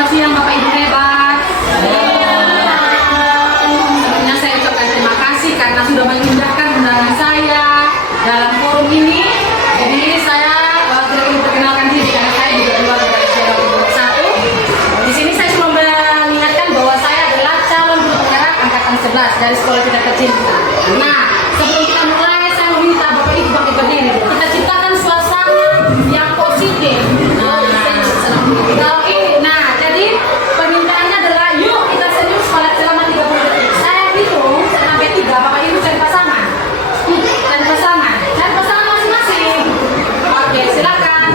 Selamat siang Bapak Ibu hebat. Sebelumnya saya ucapkan terima kasih karena sudah mengindahkan undangan saya dalam forum ini. Jadi saya tidak perlu perkenalkan diri karena saya juga keluar dari Jawa Timur 1. Di sini saya cuma mengingatkan bahwa saya adalah calon guru penggerak angkatan 11 dari sekolah kita tercinta. Nah, sebelum kita mulai saya meminta Bapak Ibu bangkit berdiri. Kita ciptakan suasana yang positif. Kalau ini, nah jadi permintaannya adalah yuk kita senyum selama 30 detik. Saya hitung sampai 3, Bapak Ibu cari pasangan. Cari pasangan masing-masing. Oke, silakan.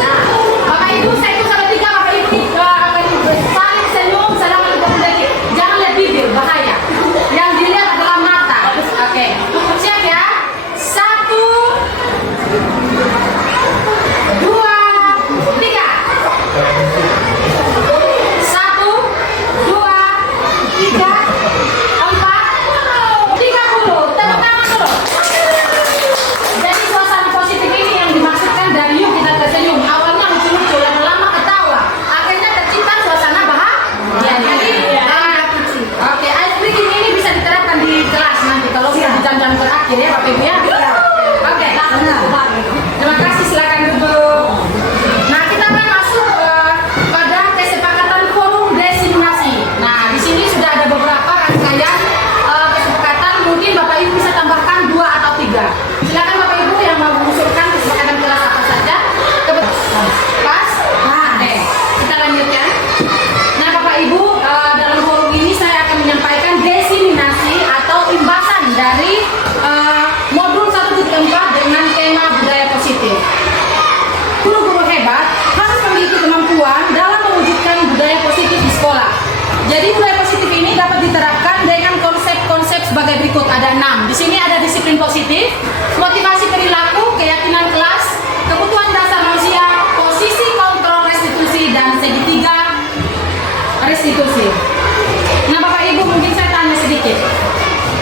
Nah, Bapak Ibu saya hitung sampai 3, Bapak Ibu saling senyum selama 30 detik. Jangan lihat bibir, bahaya. Yang dilihat adalah mata. Oke, siap ya? 1, 2, 3. 1, 2, 3, 4, 30. Tepuk tangan dulu. Jadi suasana positif ini yang dimaksudkan dari yuk kita tersenyum. Awalnya lucu-lucu, lama-lama ketawa. Akhirnya tercipta suasana bahagia. Jadi, oke, ice breaking ini bisa diterapkan di kelas nanti kalau sudah di jam-jam terakhir ya Bapak Ibu ya. Oke, terima kasih, silakan duduk. Nah, kita akan masuk pada kesepakatan forum desiminasi. Nah, di sini sudah ada beberapa rangkaian kesepakatan. Mungkin Bapak Ibu bisa tambahkan 2 atau 3. Silakan Bapak Ibu yang mau mengusulkan kesepakatan kelas apa saja. Pas? Nah, kita lanjutkan. Nah, Bapak Ibu, dalam forum ini saya akan menyampaikan desiminasi atau imbasan dari modul 1.4 dengan tema budaya positif. Guru-guru hebat harus memiliki kemampuan dalam mewujudkan budaya positif di sekolah. Jadi budaya positif ini dapat diterapkan dengan konsep-konsep sebagai berikut. Ada 6. Di sini ada disiplin positif, motivasi perilaku, keyakinan kelas, kebutuhan dasar manusia, posisi kontrol restitusi, dan segitiga restitusi. Nah, Bapak Ibu, mungkin saya tanya sedikit.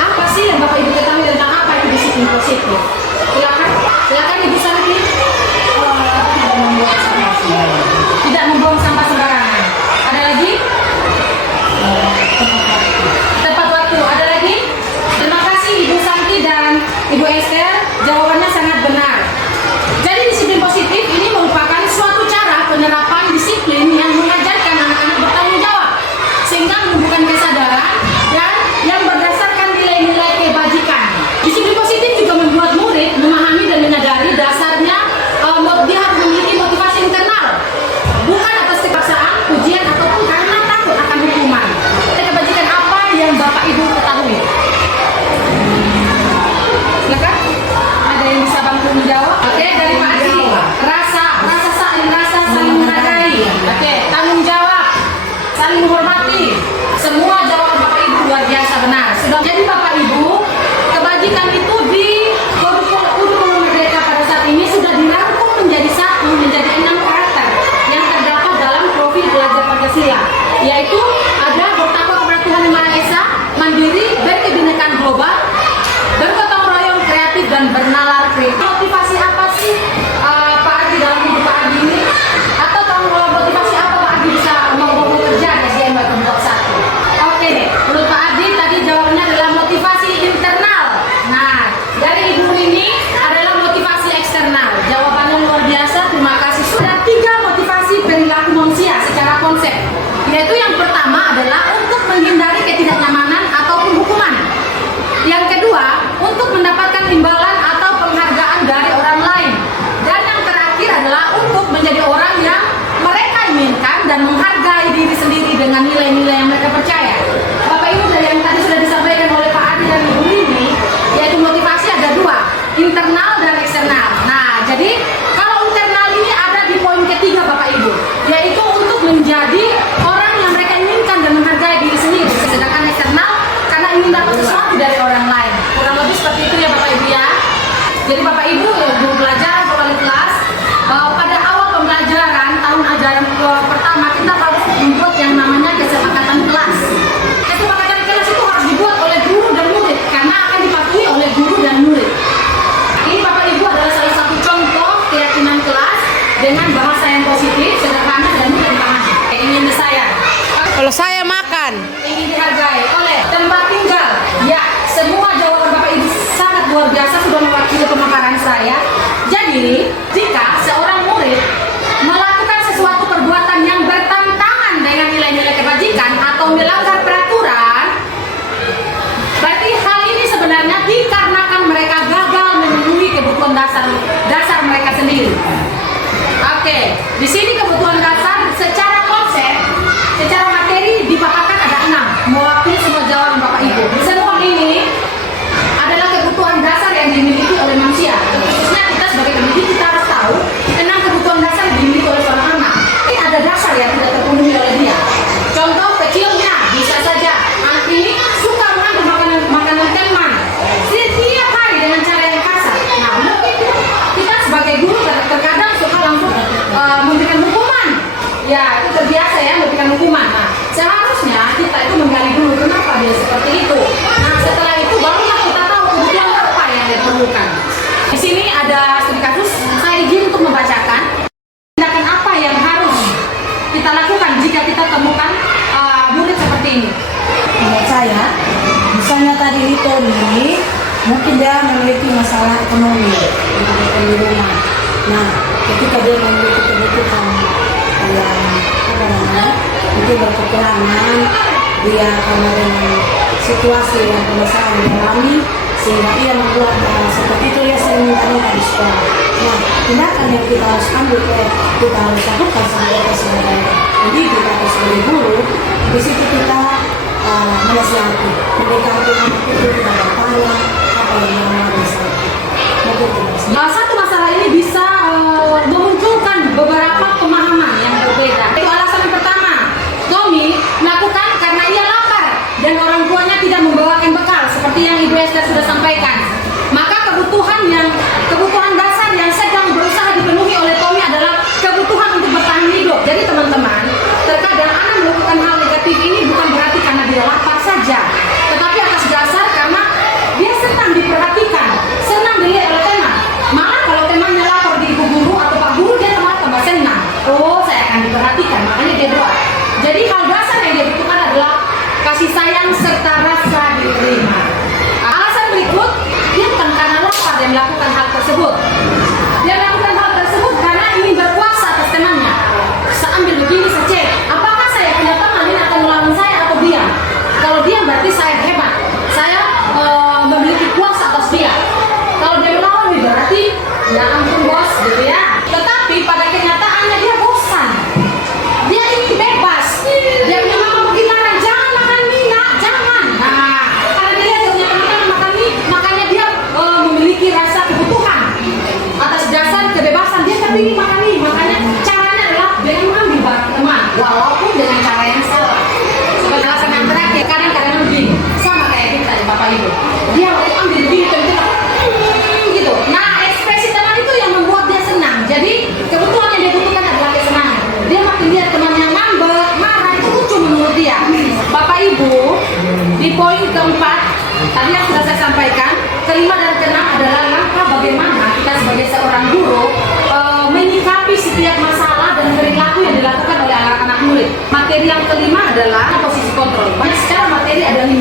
Apa sih yang Bapak Ibu ketahui tentang apa itu disiplin positif? Silakan Ibu Santi. Tidak membuang sampah sembarangan. Ada lagi? Tepat waktu. Ada lagi? Terima kasih Ibu Santi dan Ibu Esther. Jawabannya sangat benar. Jadi disiplin positif ini merupakan suatu cara penerapan disiplin yang mengajarkan anak-anak bertanggung jawab sehingga menumbuhkan kesadaran dan yang berdasarkan nilai-nilai kebajikan. Disiplin positif juga membuat murid memahami dan menyadari dasarnya dia harus memiliki motivasi internal, bukan atas kepaksaan, ujian ataupun karena takut akan hukuman. Kebajikan apa yang Bapak Ibu ketahui? Silakan. Ada yang bisa bantu menjawab? Oke, dari Pak Adi. Rasa saling menghargai. Oke, tanggung jawab, saling menghormati. Semua jawaban Bapak Ibu luar biasa benar. Sudah jadi Bapak Ibu, kebajikan itu di kurikulum Merdeka pada saat ini sudah dirangkum menjadi 6 karakter yang terdapat dalam profil belajar Pancasila, yaitu ada bertakwa kepada Tuhan Yang Maha Esa, mandiri, berkebinekaan global, bergotong royong, kreatif, dan bernalar kritis. Motivasi apa sih Pak Adi dalam hidup Pak Adi ini? Atau motivasi apa Pak Adi bisa mau bekerja di SDM Kelompok 1? Oke, menurut Pak Adi tadi jawabannya adalah motivasi internal. Nah, dari Ibu ini adalah motivasi eksternal. Jawabannya luar biasa, terima kasih. Sudah 3 motivasi perilaku manusia secara konsep. Yaitu yang pertama adalah untuk menghindari ketidaknyamanan ataupun hukuman. Yang kedua, untuk mendapatkan imbalan atau penghargaan dari orang lain. Dan yang terakhir adalah untuk menjadi orang yang mereka inginkan dan menghargai diri sendiri dengan nilai-nilai yang mereka percaya. Bapak Ibu, dari yang tadi sudah disampaikan oleh Pak Adi dan Ibu ini, yaitu motivasi ada 2, internal dan eksternal. Nah, jadi kalau internal ini ada di poin ketiga Bapak Ibu, yaitu untuk menjadi orang yang mereka inginkan dan menghargai diri sendiri. Sedangkan eksternal karena ingin dapat sesuatu dari orang lain. Kurang lebih seperti itu ya Bapak Ibu ya. Jadi Bapak Ibu, guru pelajaran wali kelas, pada awal pembelajaran tahun ajaran pertama kita harus membuat yang namanya kesepakatan kelas. Kesepakatan kelas itu harus dibuat oleh guru dan murid karena akan dipatuhi oleh guru dan murid. Ini Bapak Ibu adalah salah satu contoh keyakinan kelas dengan bahasa yang positif, sederhana, dan mudah dipahami. Ingin ya. Misalnya tadi Tony, mungkin dia memiliki masalah ekonomi di rumah. Nah, ketika dia memiliki kebutuhan yang apa namanya, itu berkekurangan, dia karena dengan situasi yang permasalahan dialami, sehingga ia membuat seperti itu, ia sering minta di sekolah. Nah, tindakan yang kita harus ambil, kita harus lakukan sebagai pendidik atau sebagai guru, di situ kita menasihati, mendekati anak itu tidak bertanya apa yang bisa. Satu masalah ini bisa memunculkan beberapa pemahaman yang berbeda. Itu alasan yang pertama, Tommy melakukan karena ia lapar dan orang tuanya tidak membawakan bekal seperti yang Ibu Esther sudah sampaikan. Maka kebutuhan dasar yang sedang berusaha dipenuhi oleh Tommy adalah kebutuhan untuk bertahan hidup. Jadi teman-teman, terkadang anak melakukan hal negatif ini bukan berarti karena dia lapar saja, tetapi atas dasar karena dia senang diperhatikan, senang dilihat oleh teman. Malah kalau temannya lapor di ibu guru atau pak guru, dia malah tambah senang. Oh, saya akan diperhatikan, makanya dia doa. Jadi hal dasar yang dia butuhkan adalah kasih sayang serta rasa diterima. Alasan berikut, dia bukan karena lapar dia melakukan hal tersebut. Dia melakukan hal tersebut karena ingin berkuasa atas temannya. Saya ambil begini, saya cek, apakah saya punya teman ini akan melawan saya atau diam? Kalau diam berarti saya hebat, saya memiliki kuasa atas dia. Kalau dia melawan berarti ya ampun bos, gitu ya. Tetapi pada kenyataannya dia bosan, dia ingin bebas, dia punya mama bagaimana, jangan makan mie nak, jangan. Nah, karena dia punya teman makan mie, makanya dia memiliki rasa kebutuhan. Atas dasar kebebasan dia kepingin makan mie, makanya caranya adalah dengan mengambil barang teman, walaupun dengan cara yang salah. Sebagai alasan yang terakhir, kadang-kadang bingung, sama kayak kita ya Bapak Ibu. Dia waktu ambil begini, kita gitu. Nah, ekspresi teman itu yang membuat dia senang. Jadi kebutuhan yang dia butuhkan adalah kesenangan. Dia makin lihat temannya ngambek, marah, itu lucu menurut dia. Bapak Ibu, di poin keempat tadi yang sudah saya sampaikan, kelima dan keenam adalah langkah bagaimana kita sebagai seorang guru menyikapi setiap masalah dan perilaku yang dilakukan oleh anak-anak murid. Materi yang kelima adalah posisi kontrol. Secara materi ada 5.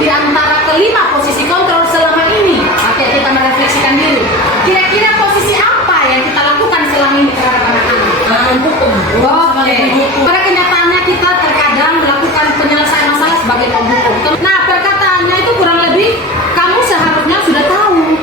Di antara kelima posisi kontrol selama ini, oke, kita merefleksikan diri. Kira-kira posisi apa yang kita lakukan selama ini terhadap anak-anak? Oke. Pada kenyataannya kita terkadang melakukan penyelesaian masalah sebagai pemhukum. Nah, perkataannya itu kurang lebih, kamu seharusnya sudah tahu.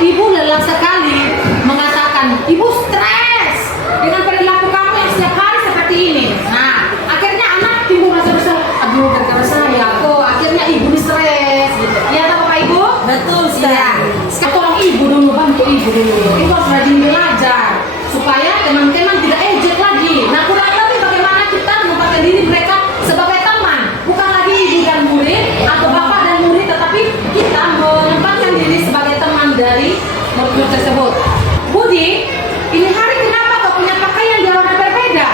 Ibu lelah sekali mengatakan, ibu stres dengan perilaku kamu yang setiap hari seperti ini. Nah, akhirnya anak timbul rasa bersalah. Aduh, gara-gara saya kok akhirnya ibu stres gitu. Iya tak Bapak Ibu? Betul sekali. Iya. Sekarang tolong ibu dulu, bantu ibu dulu. Ibu harus rajin belajar supaya teman-teman tidak ejek lagi. Nah, kurang lebih bagaimana kita menempatkan diri mereka sebagai teman, bukan lagi ibu dan murid atau bapak dan murid, tetapi kita menempatkan diri sebagai teman dari murid tersebut. Budi, ini hari kenapa kau punya pakaian yang warna berbeda?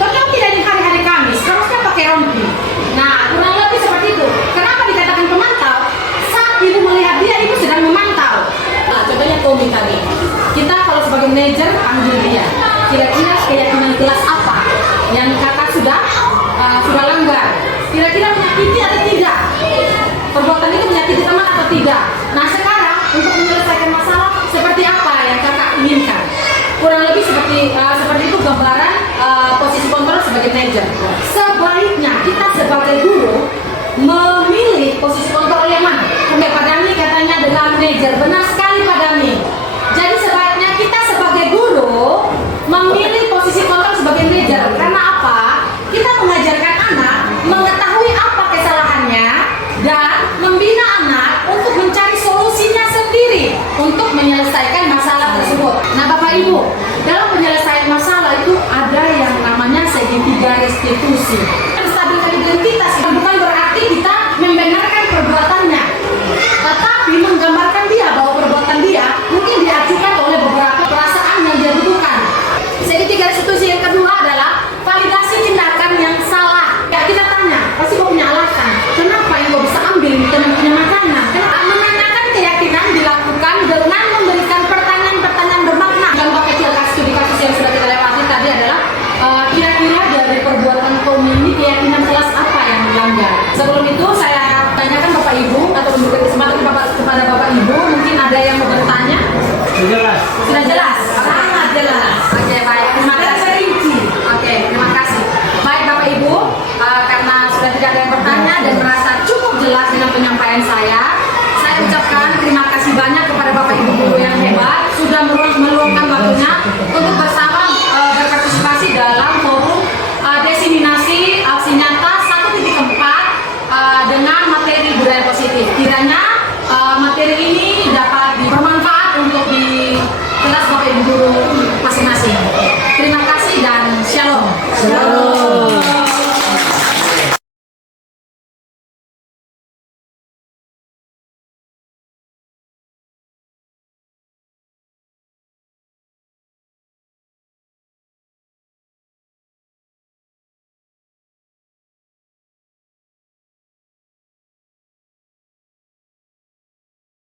Kau tidak di hari-hari Kamis, harusnya pakai rompi. Nah, kurang lebih seperti itu. Kenapa dikatakan pemantau? Saat ibu melihat dia, ibu sedang memantau. Nah, contohnya Tommy tadi. Kita kalau sebagai manajer panggil dia. Kira-kira keyakinan kelas apa yang kakak sudah langgar? Kira-kira menyakiti atau tidak? Perbuatan itu menyakiti teman atau tidak? Nah, sekarang untuk menyelesaikan masalah seperti apa yang kakak inginkan? Kurang lebih seperti itu gambaran posisi kontrol sebagai manajer. Sebaiknya kita sebagai guru memilih posisi kontrol yang mana? Pak Dami katanya dengan manajer, benar sekali Pak Dami. Jadi sebaiknya kita sebagai guru memilih posisi kontrol sebagai manajer. Karena apa? Kita mengajarkan anak mengetahui apa kesalahannya dan membina anak untuk mencari solusinya sendiri untuk menyelesaikan masalah tersebut. Nah Bapak Ibu, dalam penyelesaian masalah itu ada yang namanya segitiga restitusi. Menstabilkan identitas bukan berarti kita membenarkan perbuatannya, tetapi menggambarkan dia bahwa perbuatan dia mungkin diajukan oleh beberapa perasaan yang dia butuhkan. Segitiga restitusi yang kedua adalah validasi tindakan yang salah. Ya, kita tanya, pasti kau punya alasan. Kenapa yang kau bisa ambil teman punya makanan? Menanyakan keyakinan dilakukan dengan memberikan pertanyaan-pertanyaan bermakna. Contoh kecil kasus yang sudah kita lewati tadi adalah kira-kira dari perbuatan Tommy ini keyakinan kelas apa yang dilanggar. Sebelum itu ada yang mau bertanya? Jelas. Sudah jelas? Sangat jelas. Oke, baik. Terima Dan kasih. rinci. Oke, terima kasih. Baik Bapak Ibu, karena sudah tidak ada yang bertanya dan merasa cukup jelas dengan penyampaian saya ucapkan terima kasih banyak kepada Bapak Ibu guru yang hebat sudah meluangkan waktunya untuk bersama berpartisipasi dalam forum diseminasi aksi nyata 1.4 dengan materi